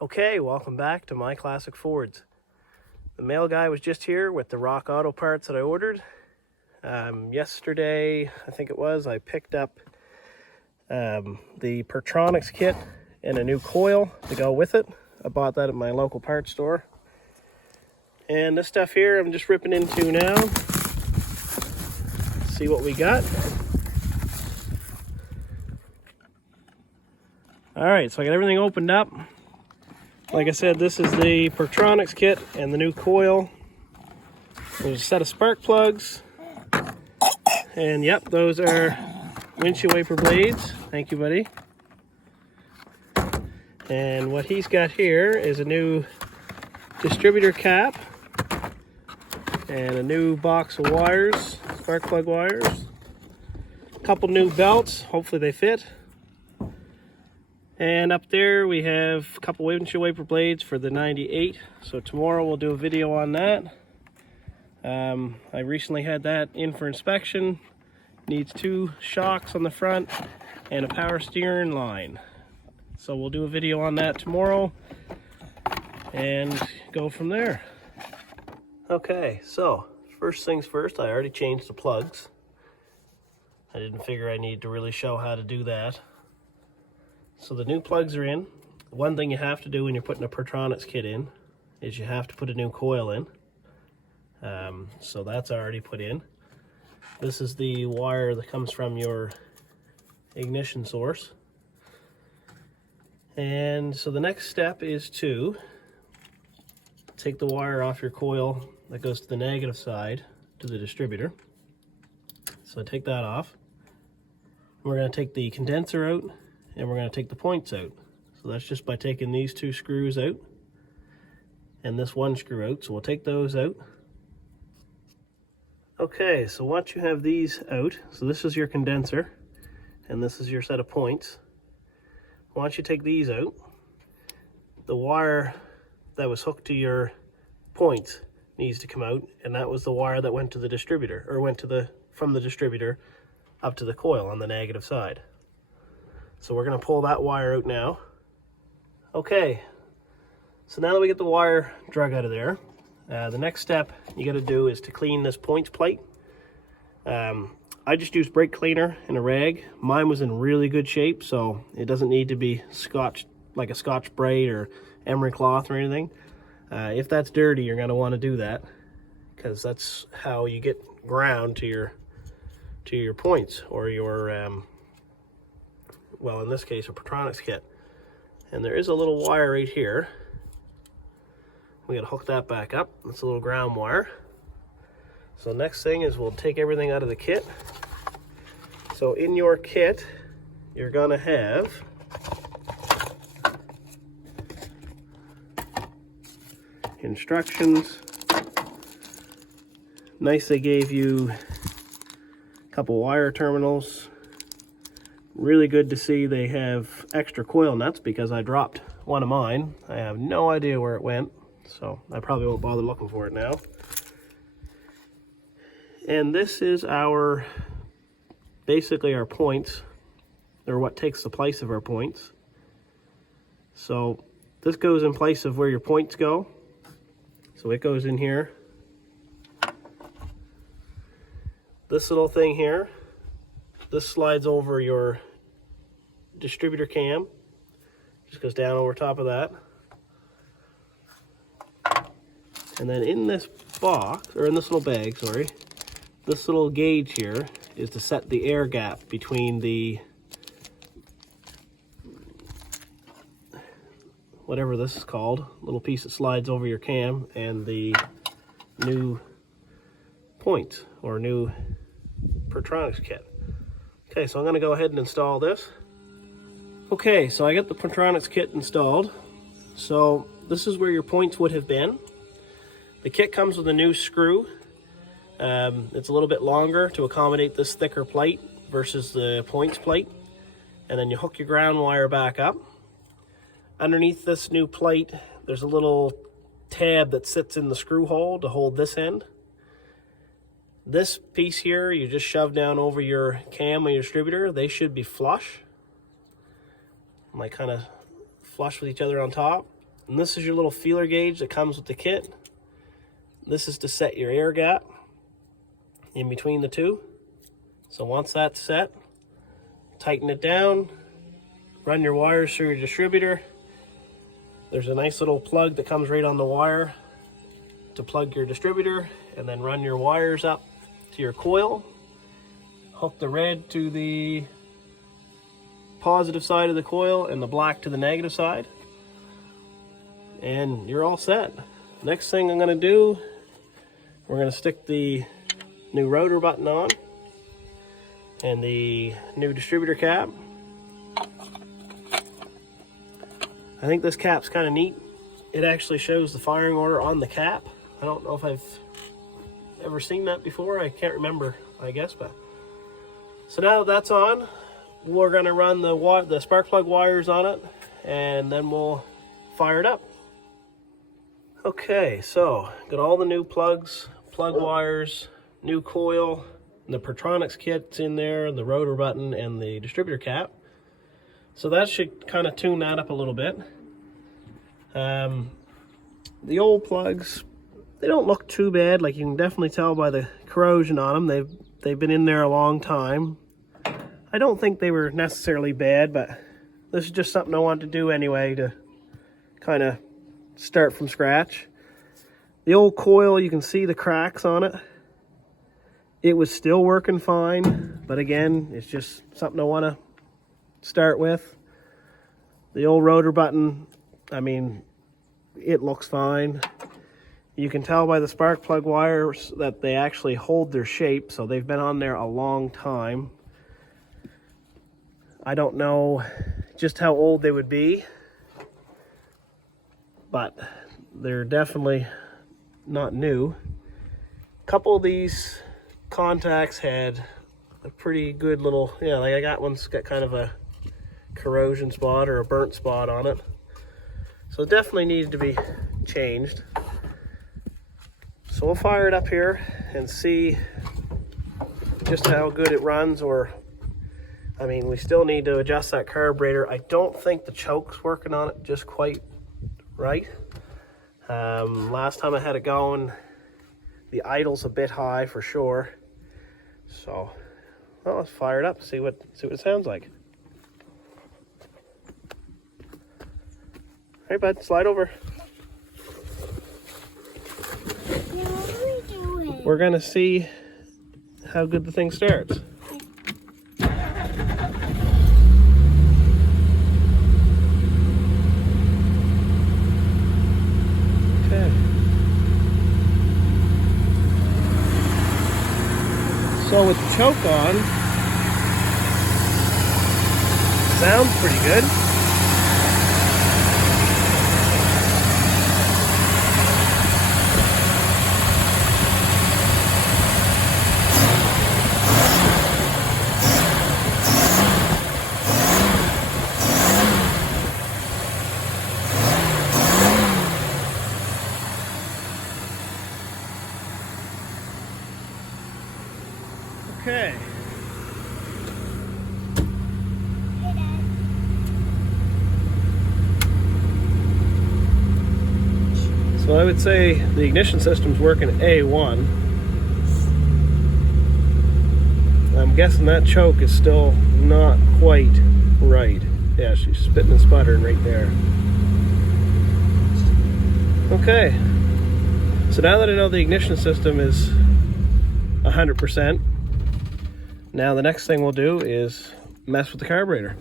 Okay, welcome back to My Classic Fords. The mail guy was just here with the Rock Auto parts that I ordered. Yesterday, I think it was, I picked up the Pertronix kit and a new coil to go with it. I bought that at my local parts store. And this stuff here I'm just ripping into now. Let's see what we got. Alright, so I got everything opened up. Like I said, this is the Pertronix kit and the new coil. There's a set of spark plugs. And yep, those are windshield wiper blades. Thank you, buddy. And what he's got here is a new distributor cap and a new box of wires, spark plug wires. A couple new belts, hopefully they fit. And up there we have a couple windshield wiper blades for the 98. So tomorrow we'll do a video on that. I recently had that in for inspection. Needs 2 shocks on the front and a power steering line. So we'll do a video on that tomorrow and go from there. Okay, so first things first, I already changed the plugs. I didn't figure I needed to really show how to do that. So the new plugs are in. One thing you have to do when you're putting a Pertronix kit in is you have to put a new coil in. So that's already put in. This is the wire that comes from your ignition source. And so the next step is to take the wire off your coil that goes to the negative side to the distributor. So take that off. We're going to take the condenser out and we're going to take the points out. So that's just by taking these 2 screws out and this 1 screw out. So we'll take those out. Okay, so once you have these out, so this is your condenser and this is your set of points. Once you take these out, the wire that was hooked to your points needs to come out, and that was the wire that went to the distributor, or went to from the distributor up to the coil on the negative side. So we're going to pull that wire out now. Okay, so now that we get the wire drug out of there, the next step you got to do is to clean this points plate. I just used brake cleaner and a rag. Mine was in really good shape, so it doesn't need to be scotched like a Scotch Brite or emery cloth or anything. If that's dirty, you're going to want to do that because that's how you get ground to your points or your well, in this case, a Pertronix kit. And there is a little wire right here. We got to hook that back up. That's a little ground wire. So next thing is we'll take everything out of the kit. So in your kit, you're going to have instructions. Nice, they gave you a couple wire terminals. Really good to see they have extra coil nuts because I dropped one of mine. I have no idea where it went, so I probably won't bother looking for it now. And this is basically our points, or what takes the place of our points. So this goes in place of where your points go. So it goes in here. This little thing here, this slides over your distributor cam. Just goes down over top of that. And then in this box, or in this little bag, sorry, this little gauge here is to set the air gap between the, whatever this is called, little piece that slides over your cam, and the new point or new Pertronix kit. Okay, so I'm going to go ahead and install this. Okay, so I got the Pertronix kit installed. So this is where your points would have been. The kit comes with a new screw. It's a little bit longer to accommodate this thicker plate versus the points plate. And then you hook your ground wire back up. Underneath this new plate, there's a little tab that sits in the screw hole to hold this end. This piece here, you just shove down over your cam or your distributor. They should be flush. Like kind of flush with each other on top. And this is your little feeler gauge that comes with the kit. This is to set your air gap in between the two. So once that's set, tighten it down, run your wires through your distributor. There's a nice little plug that comes right on the wire to plug your distributor, and then run your wires up to your coil. Hook the red to the positive side of the coil and the black to the negative side. And you're all set. Next thing I'm going to do, we're going to stick the new rotor button on and the new distributor cap. I think this cap's kind of neat. It actually shows the firing order on the cap. I don't know if I've ever seen that before. I can't remember, I guess. But so now that that's on, we're going to run the spark plug wires on it, and then we'll fire it up. Okay, so got all the new plugs, plug wires, new coil, and the Pertronix kit's in there, the rotor button, and the distributor cap. So that should kind of tune that up a little bit. The old plugs, they don't look too bad. Like, you can definitely tell by the corrosion on them. They've been in there a long time. I don't think they were necessarily bad, but this is just something I wanted to do anyway to kind of start from scratch. The old coil, you can see the cracks on it. It was still working fine, but again, it's just something I want to start with. The old rotor button, I mean, it looks fine. You can tell by the spark plug wires that they actually hold their shape, so they've been on there a long time. I don't know just how old they would be, but they're definitely not new. A couple of these contacts had a pretty good little, yeah, like I got one's got kind of a corrosion spot or a burnt spot on it. So it definitely needed to be changed. So we'll fire it up here and see just how good it runs, or, I mean, we still need to adjust that carburetor. I don't think the choke's working on it just quite right. Last time I had it going, the idle's a bit high for sure. So, well, let's fire it up, see what it sounds like. Hey, bud, slide over. We're gonna see how good the thing starts. Okay. So with the choke on, sounds pretty good. Okay. So I would say the ignition system's working at A1. I'm guessing that choke is still not quite right. Yeah, she's spitting and sputtering right there. Okay. So now that I know the ignition system is 100%, now the next thing we'll do is mess with the carburetor,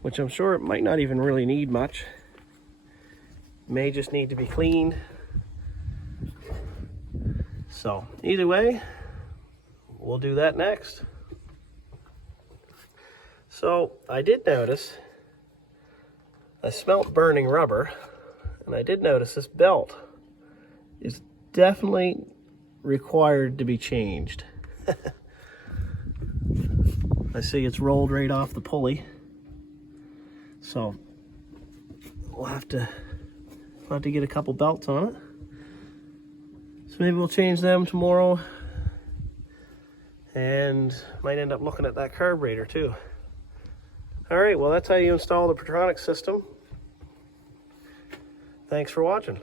which I'm sure it might not even really need much. May just need to be cleaned. So either way, we'll do that next. So I did notice, I smelt burning rubber, and I did notice this belt is definitely required to be changed. I see it's rolled right off the pulley, so we'll have to get a couple belts on it. So maybe we'll change them tomorrow, and might end up looking at that carburetor too. All right, well, that's how you install the Pertronix system. Thanks for watching.